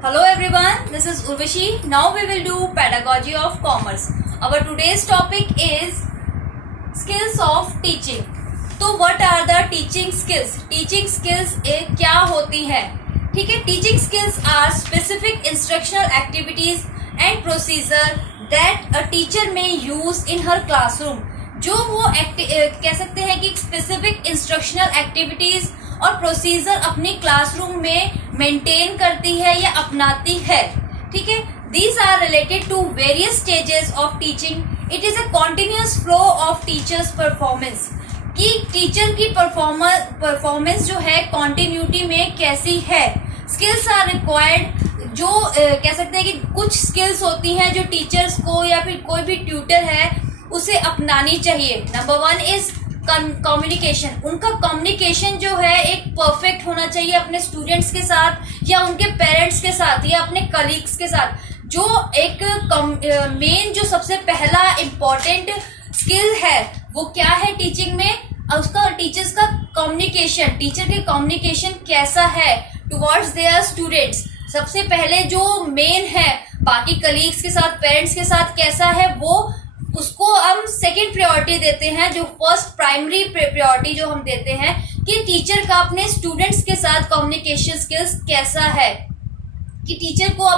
Hello everyone, this is Urvashi. Now we will do pedagogy of commerce. Our today's topic is skills of teaching. तो what are the teaching skills? Teaching skills क्या होती है? ठीक है, teaching skills are specific instructional activities and procedure that a teacher may use in her classroom. जो वो कह सकते हैं कि स्पेसिफिक इंस्ट्रक्शनल एक्टिविटीज और प्रोसीजर अपनी क्लासरूम में मेंटेन करती है या अपनाती है. ठीक है, these are related to various stages of teaching. It is a continuous flow of teachers performance. कि टीचर की परफॉर्मेंस जो है कॉन्टिन्यूटी में कैसी है. Skills are required. जो कह सकते हैं कि कुछ स्किल्स होती हैं जो टीचर्स को या फिर कोई भी ट्यूटर है उसे अपनानी चाहिए. Number 1 is communication. उनका कम्युनिकेशन जो है एक परफेक्ट होना चाहिए अपने स्टूडेंट्स के साथ या उनके पेरेंट्स के साथ या अपने कलीग्स के साथ. जो एक मेन जो सबसे पहला इम्पोर्टेंट स्किल है वो क्या है टीचिंग में, उसका टीचर्स का कम्युनिकेशन. टीचर के कम्युनिकेशन कैसा है टुवर्ड्स देयर स्टूडेंट्स. सबसे पहले जो मेन है बाकी कलीग्स के साथ पेरेंट्स के साथ कैसा है वो उसको हम सेकंड प्रायोरिटी देते हैं. जो फर्स्ट प्राइमरी प्रायोरिटी जो हम देते हैं कि टीचर का अपने स्टूडेंट्स के साथ कम्युनिकेशन स्किल्स कैसा है, कि टीचर को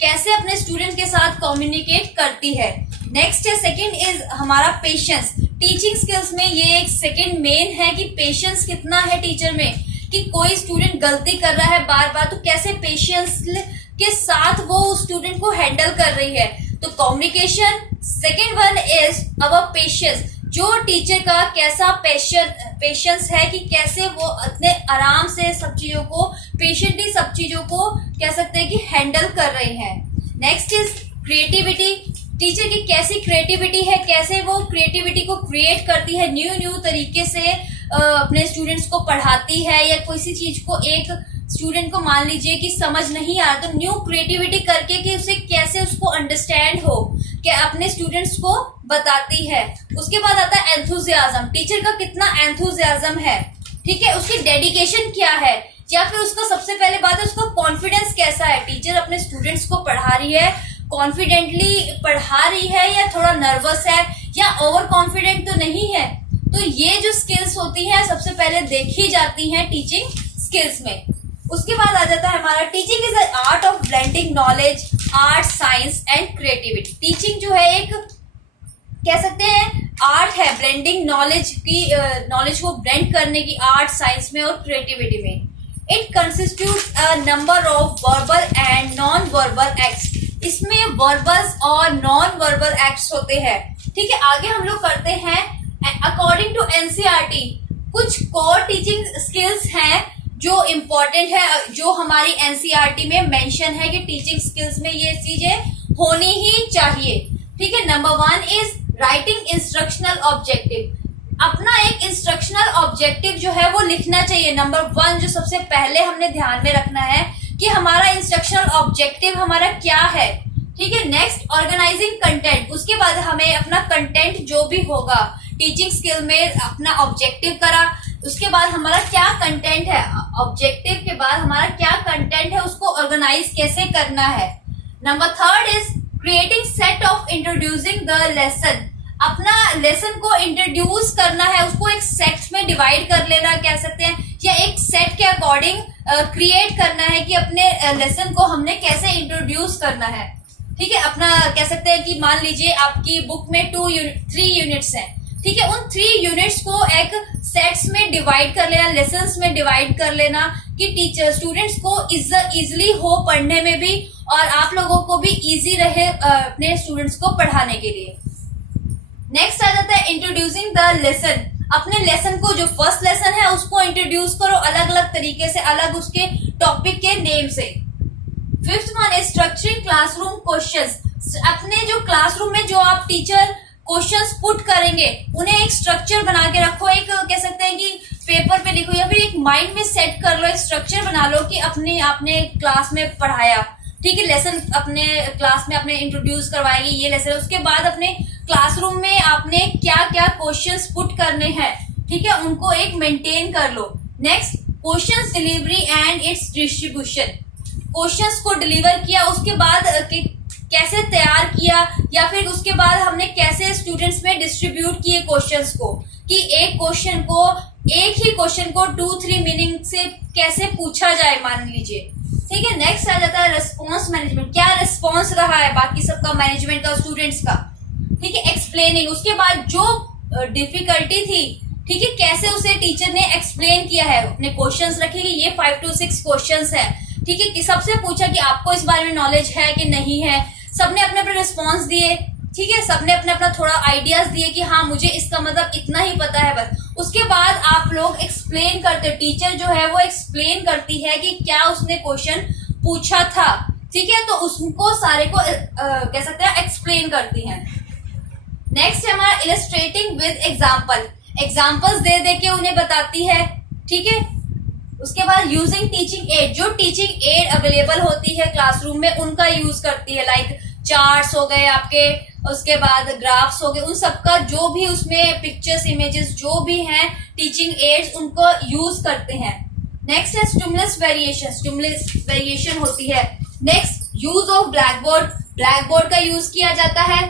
कैसे अपने स्टूडेंट्स के साथ कम्युनिकेट करती है. नेक्स्ट है सेकंड इज हमारा पेशेंस. टीचिंग स्किल्स में ये एक सेकंड मेन है कि पेशेंस कितना है टीचर में, कि कोई स्टूडेंट गलती कर रहा है बार बार तो कैसे पेशेंस के साथ वो स्टूडेंट को हैंडल कर रही है. तो communication. Second one is our patience. जो टीचर का कैसा पेशेंस है कि कैसे वो इतने आराम से सब चीजों को पेशेंटली सब चीजों को कह सकते हैं कि हैंडल कर रही है. Next is creativity. टीचर की कैसी क्रिएटिविटी है, कैसे वो क्रिएटिविटी को क्रिएट करती है, न्यू तरीके से अपने स्टूडेंट्स को पढ़ाती है या किसी चीज को एक स्टूडेंट को मान लीजिए कि समझ नहीं आ रहा तो न्यू क्रिएटिविटी करके कि उसे कैसे उसको अंडरस्टैंड हो क्या अपने स्टूडेंट्स को बताती है. उसके बाद आता है एंथुजियाज्म. टीचर का कितना एंथुजियाज्म है, ठीक है, उसकी डेडिकेशन क्या है, या फिर उसका सबसे पहले बात है उसका कॉन्फिडेंस कैसा है. टीचर अपने स्टूडेंट्स को पढ़ा रही है, कॉन्फिडेंटली पढ़ा रही है या थोड़ा नर्वस है या ओवर कॉन्फिडेंट तो नहीं है. तो ये जो स्किल्स होती है सबसे पहले देखी जाती हैं टीचिंग स्किल्स में. उसके बाद आ जाता है हमारा teaching is art of blending knowledge, art, science and creativity. Teaching जो है एक कह सकते हैं आर्ट है ब्लेंडिंग नॉलेज को ब्लेंड करने की आर्ट, साइंस में और क्रिएटिविटी में. It constitute a number of verbal and non verbal acts. इसमें वर्बल्स और नॉन वर्बल एक्ट्स होते हैं. ठीक है, आगे हम लोग करते हैं अकॉर्डिंग टू एनसीईआरटी कुछ कोर टीचिंग स्किल्स हैं जो इम्पोर्टेंट है, जो हमारी एनसीईआरटी में मेंशन है कि टीचिंग स्किल्स में ये चीजें होनी ही चाहिए. ठीक है, number 1 is writing instructional objective. अपना एक इंस्ट्रक्शनल ऑब्जेक्टिव जो है वो लिखना चाहिए. नंबर 1 जो सबसे पहले हमने ध्यान में रखना है कि हमारा इंस्ट्रक्शनल ऑब्जेक्टिव हमारा क्या है. ठीक है, नेक्स्ट ऑर्गेनाइजिंग कंटेंट. उसके बाद हमें अपना कंटेंट जो भी होगा टीचिंग स्किल में अपना ऑब्जेक्टिव करा, उसके बाद हमारा क्या कंटेंट है, ऑब्जेक्टिव के बाद हमारा क्या कंटेंट है उसको ऑर्गेनाइज कैसे करना है. Number 3 is creating set of introducing the lesson. अपना लेसन को इंट्रोड्यूस करना है, उसको एक सेट्स में डिवाइड कर लेना कह सकते हैं, या एक सेट के अकॉर्डिंग क्रिएट करना है कि अपने लेसन को हमने कैसे इंट्रोड्यूस करना है. ठीक है, अपना कह सकते हैं कि मान लीजिए आपकी बुक में 3 यूनिट्स हैं. ठीक है, उन 3 यूनिट्स को एक सेट्स में डिवाइड कर लेना, लेसन्स में डिवाइड कर लेना कि टीचर स्टूडेंट्स को इजीली हो पढ़ने में भी और आप लोगों को भी इजी रहे अपने स्टूडेंट्स को पढ़ाने के लिए. नेक्स्ट आ जाता है इंट्रोड्यूसिंग द लेसन. अपने लेसन को जो फर्स्ट लेसन है उसको इंट्रोड्यूस करो अलग अलग तरीके से, अलग उसके टॉपिक के नेम से. 5th one is structuring classroom questions. अपने जो क्लासरूम में जो आप टीचर क्वेश्चंस पुट करेंगे उन्हें एक स्ट्रक्चर बना के रखो. एक कह सकते हैं कि पेपर पे लिखो या फिर एक माइंड में सेट कर लो, एक स्ट्रक्चर बना लो कि आपने क्लास में पढ़ाया. ठीक है, लेसन अपने क्लास में आपने इंट्रोड्यूस करवाएगी ये लेसन. उसके बाद अपने क्लासरूम में आपने क्या क्या क्वेश्चंस पुट करने हैं, ठीक है, उनको एक मेंटेन कर लो. Next questions delivery and its distribution. Questions को डिलीवर किया, उसके बाद कैसे तैयार किया, या फिर उसके बाद हमने कैसे स्टूडेंट्स में डिस्ट्रीब्यूट किए क्वेश्चंस को, कि एक ही क्वेश्चन को 2-3 मीनिंग से कैसे पूछा जाए, मान लीजिए। ठीक है, नेक्स्ट आ जाता है रिस्पॉन्स मैनेजमेंट। क्या रिस्पॉन्स रहा है बाकी सबका, मैनेजमेंट का, स्टूडेंट्स का। ठीक है, एक्सप्लेनिंग, उसके बाद जो डिफिकल्टी थी, ठीक है, कैसे उसे टीचर ने एक्सप्लेन किया है। अपने क्वेश्चंस रखेंगे, ये 5 to 6 क्वेश्चंस है। ठीक है, कि सबसे पूछा कि आपको इस बारे में नॉलेज है कि नहीं है, सबने अपने अपने रिस्पॉन्स दिए। ठीक है, सबने अपना अपना थोड़ा आइडियाज दिए कि हाँ मुझे इसका मतलब इतना ही पता है बस। उसके बाद आप लोग एक्सप्लेन करते हो, टीचर जो है वो एक्सप्लेन करती है कि क्या उसने क्वेश्चन पूछा था। ठीक है, तो उसको सारे को कह सकते हैं एक्सप्लेन करती है। नेक्स्ट है हमारा इलस्ट्रेटिंग विद एग्जाम्पल। एग्जाम्पल्स दे दे के उन्हें बताती है। ठीक है, उसके बाद यूजिंग टीचिंग एड, जो टीचिंग एड अवेलेबल होती है क्लासरूम में उनका यूज करती है, लाइक चार्ट्स हो गए आपके, उसके बाद ग्राफ्स हो गए, उन सबका जो भी उसमें पिक्चर्स, इमेजेस जो भी हैं, टीचिंग एड्स उनको यूज करते हैं। नेक्स्ट है स्टिमुलस वेरिएशन। स्टिमुलस वेरिएशन होती है। Next use of black board. Black board का यूज किया जाता है।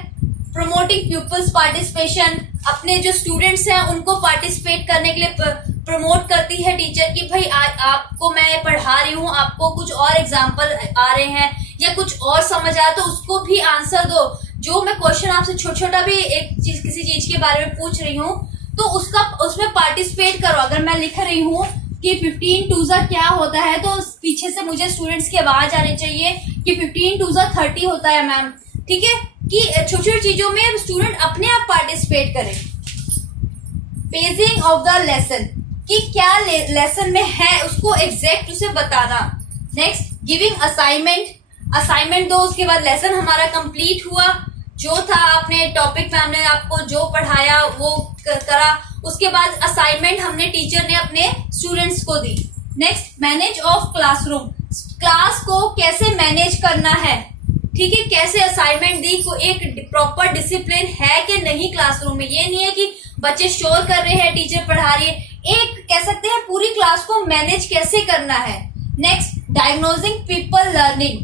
प्रमोटिंग पीपल्स पार्टिसिपेशन, अपने जो स्टूडेंट्स हैं उनको पार्टिसिपेट करने के लिए प्रमोट करती है टीचर कि भाई आपको मैं पढ़ा रही हूँ, आपको कुछ और एग्जाम्पल आ रहे हैं या कुछ और समझ आया तो उसको भी आंसर दो। जो मैं क्वेश्चन आपसे छोटा भी एक चीज, किसी चीज के बारे में पूछ रही हूँ तो उसमें पार्टिसिपेट करो। अगर मैं लिख रही हूँ कि 15 2 क्या होता है, तो पीछे से मुझे स्टूडेंट्स की आवाज आनी चाहिए कि 15 2 30 होता है मैम। ठीक है, कि छोटी छोटी चीजों में स्टूडेंट अपने आप पार्टिसिपेट करें। पेजिंग ऑफ द लेसन, कि क्या लेसन में है उसको एग्जैक्ट उसे बताना। नेक्स्ट गिविंग असाइनमेंट दो, उसके बाद लेसन हमारा कंप्लीट हुआ। जो था आपने टॉपिक में हमने आपको जो पढ़ाया वो करा। उसके बाद असाइनमेंट हमने टीचर ने अपने स्टूडेंट्स को दी। Next manage of classroom, class को कैसे मैनेज करना है। ठीक है, कैसे असाइनमेंट दी, को एक प्रॉपर डिसिप्लिन है कि नहीं क्लासरूम में। ये नहीं है कि बच्चे शोर कर रहे हैं, टीचर पढ़ा रही है, एक कह सकते हैं पूरी क्लास को मैनेज कैसे करना है। नेक्स्ट डायग्नोजिंग पीपल लर्निंग,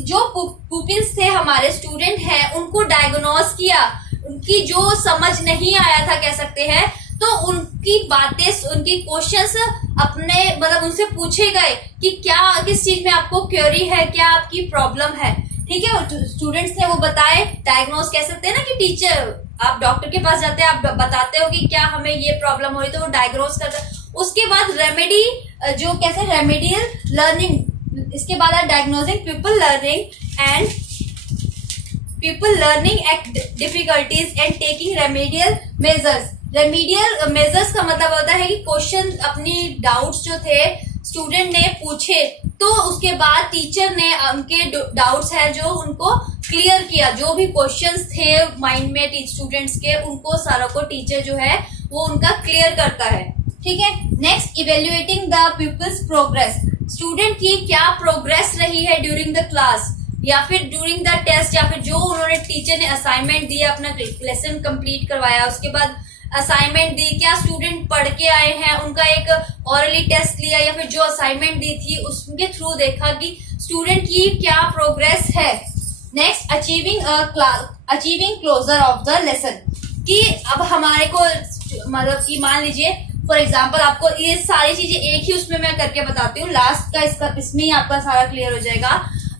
जो पुपिल्स थे हमारे स्टूडेंट हैं उनको डायग्नोज किया, उनकी जो समझ नहीं आया था कह सकते हैं, तो उनकी बातें, उनकी क्वेश्चंस अपने मतलब उनसे पूछे गए कि क्या किस चीज में आपको क्वेरी है, क्या आपकी प्रॉब्लम है। ठीक है, स्टूडेंट्स ने वो बताए। डायग्नोज कह सकते हैं ना कि टीचर, आप डॉक्टर के पास जाते हैं, आप बताते हो कि क्या हमें ये प्रॉब्लम हो रही, तो वो डायग्नोज करता है। उसके बाद रेमेडी, जो कैसे रेमेडियल लर्निंग, इसके बाद है diagnosing people learning at difficulties and taking remedial measures. Remedial measures का मतलब होता है कि क्वेश्चन, अपनी डाउट्स जो थे स्टूडेंट ने पूछे, तो उसके बाद टीचर ने उनके डाउट्स है जो उनको क्लियर किया। जो भी क्वेश्चंस थे माइंड में स्टूडेंट्स के, उनको सारा को टीचर जो है वो उनका क्लियर करता है। ठीक है, next evaluating the people's progress, student की क्या प्रोग्रेस रही है ड्यूरिंग द क्लास या फिर ड्यूरिंग द टेस्ट, या फिर जो उन्होंने टीचर ने असाइनमेंट दिया, अपना लेसन कंप्लीट करवाया, उसके बाद असाइनमेंट दी, क्या स्टूडेंट पढ़ के आए हैं, उनका एक ऑरली टेस्ट लिया, या फिर जो असाइनमेंट दी थी उसके थ्रू देखा कि स्टूडेंट की क्या प्रोग्रेस है। Next achieving closure of the lesson, कि अब हमारे को मतलब कि मान लीजिए फॉर एग्जाम्पल, आपको ये सारी चीजें एक ही उसमें मैं करके बताती हूँ, लास्ट का इसमें ही आपका सारा क्लियर हो जाएगा।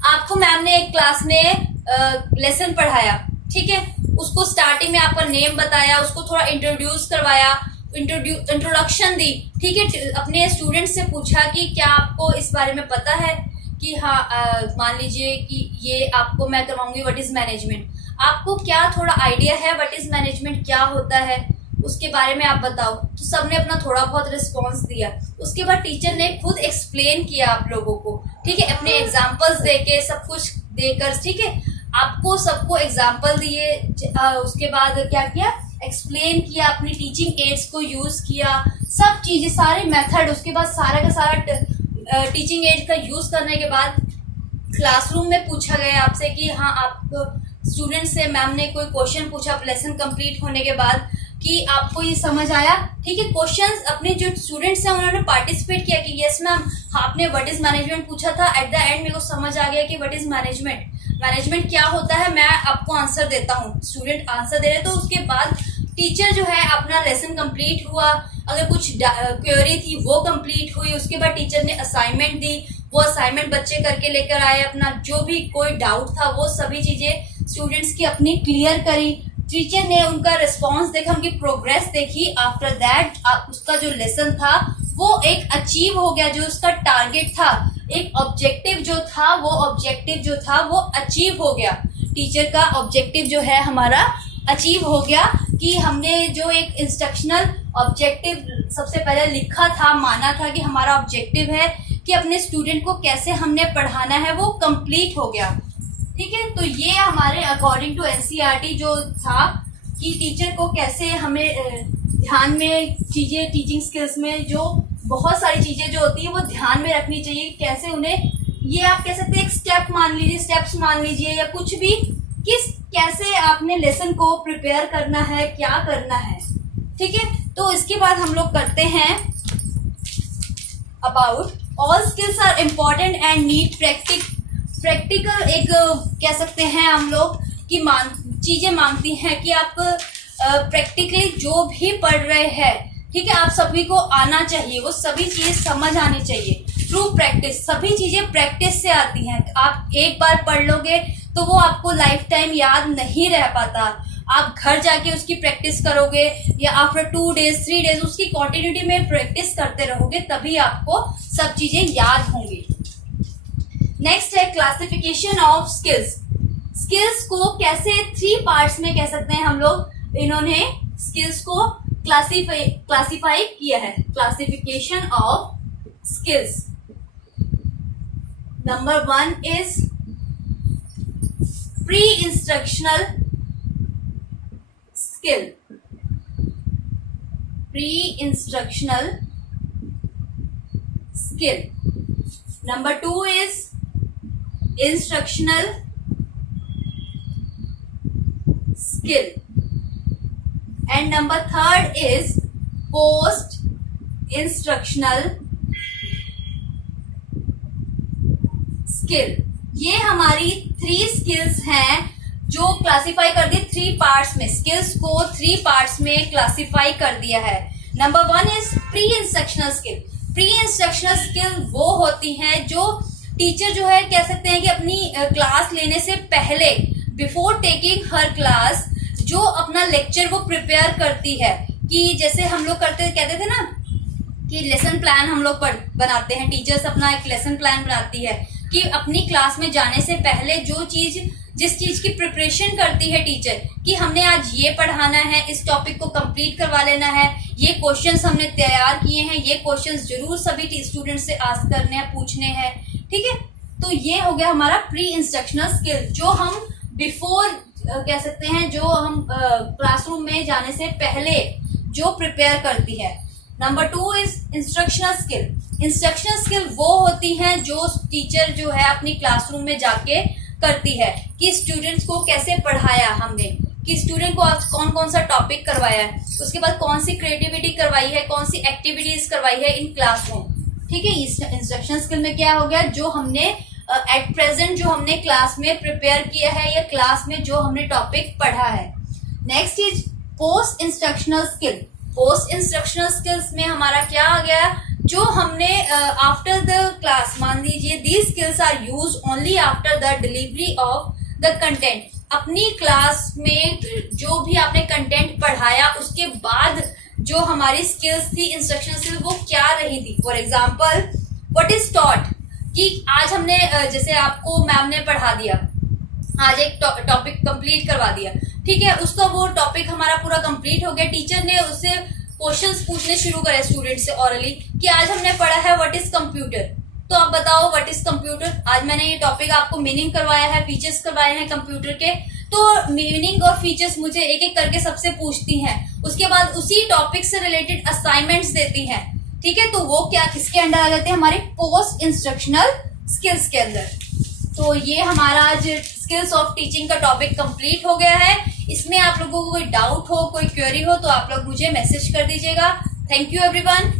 आपको मैम ने एक क्लास में लेसन पढ़ाया, ठीक है, उसको स्टार्टिंग में आपका नेम बताया, उसको थोड़ा इंट्रोड्यूस करवाया, इंट्रोडक्शन दी। ठीक है, अपने स्टूडेंट से पूछा कि क्या आपको इस बारे में पता है कि हाँ मान लीजिए कि ये आपको मैं करवाऊंगी व्हाट इज मैनेजमेंट, आपको क्या थोड़ा आइडिया है व्हाट इज मैनेजमेंट क्या होता है, उसके बारे में आप बताओ। तो सबने अपना थोड़ा बहुत रिस्पॉन्स दिया। उसके बाद टीचर ने खुद एक्सप्लेन किया आप लोगों को, ठीक है, अपने एग्जाम्पल्स देके, सब कुछ देकर, ठीक है, आपको सबको एग्जाम्पल दिए। उसके बाद क्या किया, एक्सप्लेन किया, अपनी टीचिंग एड्स को यूज किया, सब चीजें, सारे मेथड, उसके बाद सारा का सारा टीचिंग एड का यूज करने के बाद क्लासरूम में पूछा गया आपसे कि हाँ, आप स्टूडेंट से मैम ने कोई क्वेश्चन पूछा लेसन कंप्लीट होने के बाद, कि आपको ये समझ आया। ठीक है, क्वेश्चंस अपने जो स्टूडेंट्स हैं उन्होंने पार्टिसिपेट किया कि यस मैम, आपने व्हाट इज मैनेजमेंट पूछा था, एट द एंड मेरे को समझ आ गया कि व्हाट इज मैनेजमेंट क्या होता है। मैं आपको आंसर देता हूँ, स्टूडेंट आंसर दे रहे, तो उसके बाद टीचर जो है अपना लेसन कंप्लीट हुआ, अगर कुछ क्वेरी थी वो कंप्लीट हुई, उसके बाद टीचर ने असाइनमेंट दी, वो असाइनमेंट बच्चे करके लेकर आए, अपना जो भी कोई डाउट था वो सभी चीजें स्टूडेंट्स की अपनी क्लियर करी। टीचर ने उनका रिस्पॉन्स देखा, उनकी प्रोग्रेस देखी। आफ्टर दैट उसका जो लेसन था वो एक अचीव हो गया, जो उसका टारगेट था, एक ऑब्जेक्टिव जो था वो अचीव हो गया। टीचर का ऑब्जेक्टिव जो है हमारा अचीव हो गया कि हमने जो एक इंस्ट्रक्शनल ऑब्जेक्टिव सबसे पहले लिखा था, माना था कि हमारा ऑब्जेक्टिव है कि अपने स्टूडेंट को कैसे हमने पढ़ाना है, वो कंप्लीट हो गया। ठीक है, तो ये हमारे अकॉर्डिंग टू एनसीईआरटी जो था कि टीचर को कैसे हमें ध्यान में चीजें, टीचिंग स्किल्स में जो बहुत सारी चीजें जो होती है वो ध्यान में रखनी चाहिए, कैसे उन्हें, ये आप कह सकते हैं एक स्टेप्स मान लीजिए या कुछ भी, कैसे आपने लेसन को प्रिपेयर करना है, क्या करना है। ठीक है, तो इसके बाद हम लोग करते हैं about all skills are important and need practical, एक कह सकते हैं हम लोग कि चीजें मांगती हैं कि आप प्रैक्टिकली जो भी पढ़ रहे हैं, ठीक है, आप सभी को आना चाहिए, वो सभी चीजें समझ आनी चाहिए थ्रू प्रैक्टिस। सभी चीजें प्रैक्टिस से आती हैं। आप एक बार पढ़ लोगे तो वो आपको लाइफ टाइम याद नहीं रह पाता। आप घर जाके उसकी प्रैक्टिस करोगे या आफ्टर 2 डेज 3 डेज उसकी कंटिन्यूटी में प्रैक्टिस करते रहोगे, तभी आपको सब चीजें याद होंगी। नेक्स्ट है क्लासिफिकेशन ऑफ स्किल्स। स्किल्स को कैसे 3 पार्ट्स में कह सकते हैं हम लोग, इन्होंने स्किल्स को क्लासिफाई किया है। Classification of skills, number 1 is pre instructional skill, pre instructional skill. Number 2 is instructional skill, and number 3 is post instructional skill। ये हमारी 3 स्किल्स हैं जो क्लासिफाई कर दी 3 पार्ट्स में। स्किल्स को 3 पार्ट्स में क्लासिफाई कर दिया है। Number 1 is pre instructional skill. Pre instructional skill वो होती हैं जो टीचर जो है कह सकते हैं कि अपनी क्लास लेने से पहले, बिफोर टेकिंग हर क्लास, जो अपना लेक्चर वो प्रिपेयर करती है। कि जैसे हम लोग कहते थे ना कि लेसन प्लान हम लोग बनाते हैं, टीचर्स अपना एक लेसन प्लान बनाती है कि अपनी क्लास में जाने से पहले जिस चीज की प्रिपरेशन करती है टीचर, कि हमने आज ये पढ़ाना है, इस टॉपिक को कंप्लीट करवा लेना है, ये क्वेश्चंस हमने तैयार किए हैं, ये क्वेश्चंस जरूर सभी स्टूडेंट से आस्क करने हैं, पूछने हैं। ठीक है, तो ये हो गया हमारा प्री इंस्ट्रक्शनल स्किल, जो हम बिफोर कह सकते हैं, जो हम क्लासरूम में जाने से पहले जो प्रिपेयर करती है। Number 2 is instructional skill. Instructional skill वो होती हैं जो टीचर जो है अपनी क्लासरूम में जाके करती है कि स्टूडेंट्स को कैसे पढ़ाया हमने, कि स्टूडेंट को आज कौन कौन सा टॉपिक करवाया है, उसके बाद कौन सी क्रिएटिविटी करवाई है, कौन सी एक्टिविटीज करवाई है इन क्लासरूम। ठीक है, इंस्ट्रक्शनल स्किल में क्या हो गया, जो हमने एट प्रेजेंट जो हमने क्लास में प्रिपेयर किया है या क्लास में जो हमने टॉपिक पढ़ा है। Next is post instructional skill. Post instructional skills में हमारा क्या आ गया, जो हमने आफ्टर द क्लास, मान लीजिए these skills are used only after the delivery of the content. अपनी क्लास में जो भी आपने कंटेंट पढ़ाया उसके बाद जो हमारी स्किल्स थी, इंस्ट्रक्शनल स्किल्स, वो क्या रही थी। For example what is taught, कि आज हमने जैसे आपको मैम ने पढ़ा दिया, आज एक टॉपिक कंप्लीट करवा दिया, ठीक है, उसका वो टॉपिक हमारा पूरा कंप्लीट हो गया। टीचर ने उससे क्वेश्चंस पूछने शुरू करे स्टूडेंट से ऑरली कि आज हमने पढ़ा है व्हाट इज कंप्यूटर, तो आप बताओ व्हाट इज कंप्यूटर। आज मैंने ये टॉपिक आपको मीनिंग करवाया है, फीचर्स करवाए हैं कंप्यूटर के, तो मीनिंग और फीचर्स मुझे एक एक करके सबसे पूछती हैं। उसके बाद उसी टॉपिक से रिलेटेड असाइनमेंट्स देती हैं। ठीक है, तो वो क्या किसके अंडर आ जाते हैं, हमारे पोस्ट इंस्ट्रक्शनल स्किल्स के अंदर। तो ये हमारा आज स्किल्स ऑफ टीचिंग का टॉपिक कंप्लीट हो गया है। इसमें आप लोगों को कोई डाउट हो, कोई क्वेरी हो तो आप लोग मुझे मैसेज कर दीजिएगा। Thank you everyone.